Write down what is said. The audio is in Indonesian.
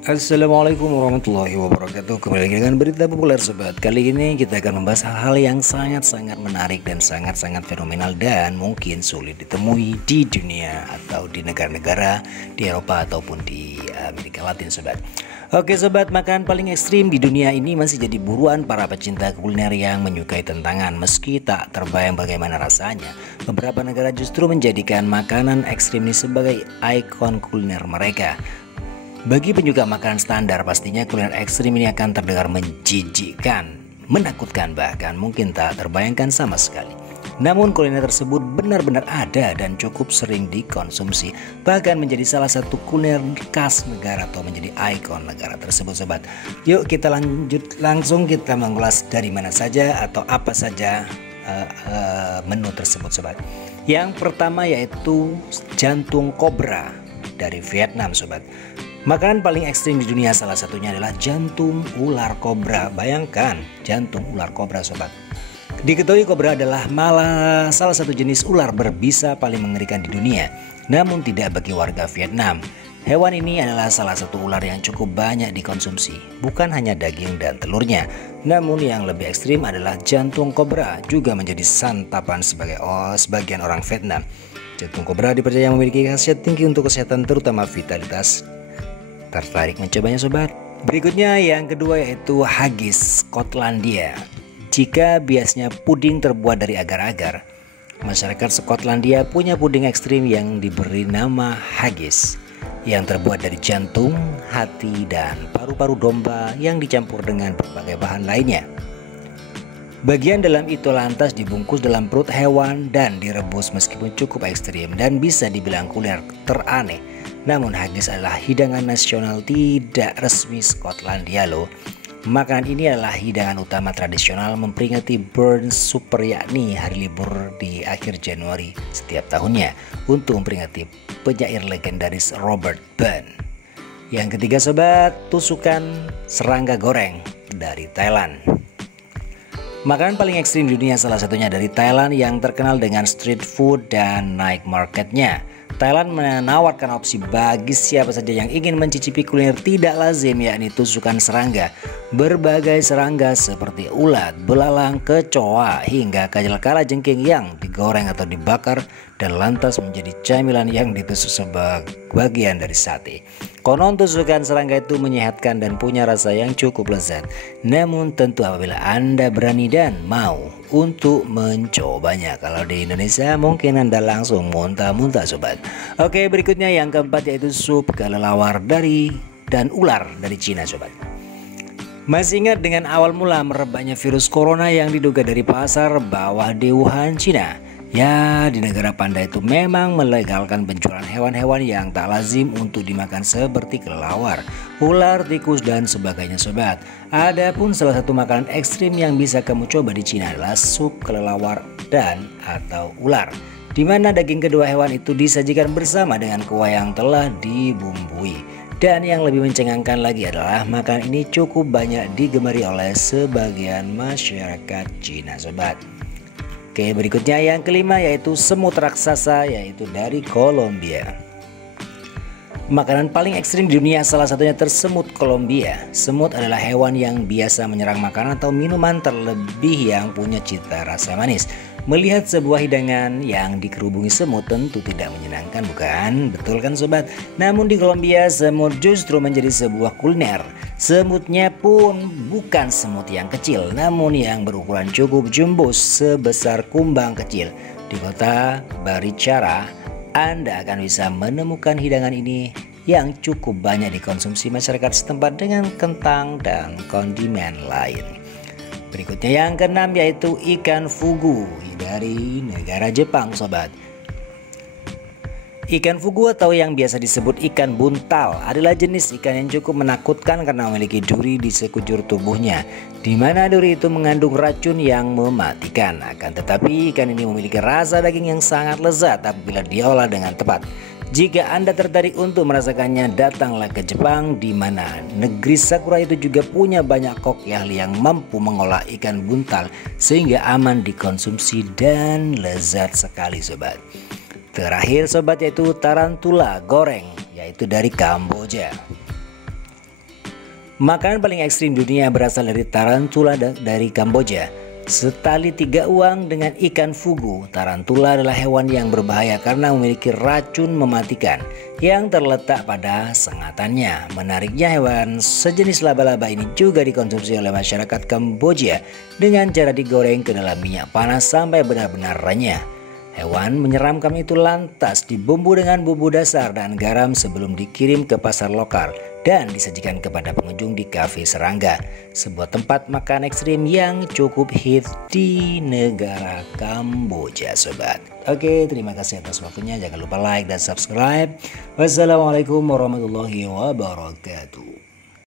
Assalamualaikum warahmatullahi wabarakatuh. Kembali lagi dengan berita populer sobat. Kali ini kita akan membahas hal-hal yang sangat-sangat menarik dan sangat-sangat fenomenal dan mungkin sulit ditemui di dunia atau di negara-negara di Eropa ataupun di Amerika Latin sobat. Oke sobat, makanan paling ekstrim di dunia ini masih jadi buruan para pecinta kuliner yang menyukai tantangan. Meski tak terbayang bagaimana rasanya, beberapa negara justru menjadikan makanan ekstrim ini sebagai ikon kuliner mereka. Bagi penyuka makanan standar, pastinya kuliner ekstrim ini akan terdengar menjijikkan, menakutkan, bahkan mungkin tak terbayangkan sama sekali. Namun kuliner tersebut benar-benar ada dan cukup sering dikonsumsi, bahkan menjadi salah satu kuliner khas negara atau menjadi ikon negara tersebut sobat. Yuk kita langsung kita mengulas dari mana saja atau apa saja menu tersebut sobat. Yang pertama yaitu jantung kobra dari Vietnam sobat. Makanan paling ekstrim di dunia salah satunya adalah jantung ular kobra. Bayangkan jantung ular kobra sobat. Diketahui kobra adalah malah salah satu jenis ular berbisa paling mengerikan di dunia. Namun tidak bagi warga Vietnam. Hewan ini adalah salah satu ular yang cukup banyak dikonsumsi. Bukan hanya daging dan telurnya. Namun yang lebih ekstrim adalah jantung kobra juga menjadi santapan sebagian orang Vietnam. Jantung kobra dipercaya memiliki khasiat tinggi untuk kesehatan terutama vitalitas. Tertarik mencobanya sobat? Berikutnya yang kedua yaitu haggis Skotlandia. Jika biasanya puding terbuat dari agar-agar, masyarakat Skotlandia punya puding ekstrim yang diberi nama haggis, yang terbuat dari jantung, hati, dan paru-paru domba yang dicampur dengan berbagai bahan lainnya. Bagian dalam itu lantas dibungkus dalam perut hewan dan direbus meskipun cukup ekstrim dan bisa dibilang kuliner teraneh. Namun haggis adalah hidangan nasional tidak resmi Skotlandia loh. Makanan ini adalah hidangan utama tradisional memperingati Burn Super, yakni hari libur di akhir Januari setiap tahunnya untuk memperingati penyair legendaris Robert Burns. Yang ketiga sobat, tusukan serangga goreng dari Thailand. Makanan paling ekstrim di dunia salah satunya dari Thailand yang terkenal dengan street food dan night marketnya. Thailand menawarkan opsi bagi siapa saja yang ingin mencicipi kuliner tidak lazim, yakni tusukan serangga. Berbagai serangga seperti ulat, belalang, kecoa, hingga kalajengking yang digoreng atau dibakar dan lantas menjadi camilan yang ditusuk sebagai bagian dari sate. Konon tusukan serangga itu menyehatkan dan punya rasa yang cukup lezat. Namun tentu apabila Anda berani dan mau untuk mencobanya. Kalau di Indonesia mungkin Anda langsung muntah-muntah sobat. Oke, berikutnya yang keempat yaitu sup kelelawar dan ular dari Cina sobat. Masih ingat dengan awal mula merebaknya virus corona yang diduga dari pasar bawah di Wuhan, Cina? Ya, di negara panda itu memang melegalkan penjualan hewan-hewan yang tak lazim untuk dimakan seperti kelelawar, ular, tikus, dan sebagainya sobat. Adapun salah satu makanan ekstrim yang bisa kamu coba di Cina adalah sup kelelawar dan atau ular, di mana daging kedua hewan itu disajikan bersama dengan kuah yang telah dibumbui. Dan yang lebih mencengangkan lagi adalah makanan ini cukup banyak digemari oleh sebagian masyarakat Cina sobat. Oke, berikutnya yang kelima yaitu semut raksasa, yaitu dari Kolombia. Makanan paling ekstrim di dunia salah satunya tersemut Kolombia. Semut adalah hewan yang biasa menyerang makanan atau minuman, terlebih yang punya cita rasa manis. Melihat sebuah hidangan yang dikerubungi semut tentu tidak menyenangkan, bukan? Betul kan sobat? Namun di Kolombia semut justru menjadi sebuah kuliner. Semutnya pun bukan semut yang kecil, namun yang berukuran cukup jumbo sebesar kumbang kecil. Di kota Barichara, Anda akan bisa menemukan hidangan ini yang cukup banyak dikonsumsi masyarakat setempat dengan kentang dan kondimen lain. Berikutnya yang keenam yaitu ikan fugu dari negara Jepang sobat. Ikan fugu atau yang biasa disebut ikan buntal adalah jenis ikan yang cukup menakutkan karena memiliki duri di sekujur tubuhnya, di mana duri itu mengandung racun yang mematikan. Akan tetapi ikan ini memiliki rasa daging yang sangat lezat apabila diolah dengan tepat. Jika Anda tertarik untuk merasakannya, datanglah ke Jepang, di mana negeri sakura itu juga punya banyak kok ahli yang mampu mengolah ikan buntal sehingga aman dikonsumsi dan lezat sekali sobat. Terakhir sobat yaitu tarantula goreng, yaitu dari Kamboja. Makanan paling ekstrim dunia berasal dari tarantula dari Kamboja. Setali 3 uang dengan ikan fugu. Tarantula adalah hewan yang berbahaya karena memiliki racun mematikan yang terletak pada sengatannya. Menariknya, hewan sejenis laba-laba ini juga dikonsumsi oleh masyarakat Kamboja dengan cara digoreng ke dalam minyak panas sampai benar-benar renyah. Hewan menyeramkan itu lantas dibumbu dengan bumbu dasar dan garam sebelum dikirim ke pasar lokal dan disajikan kepada pengunjung di Cafe Serangga, sebuah tempat makan ekstrim yang cukup hits di negara Kamboja, sobat. Oke, terima kasih atas waktunya. Jangan lupa like dan subscribe. Wassalamualaikum warahmatullahi wabarakatuh.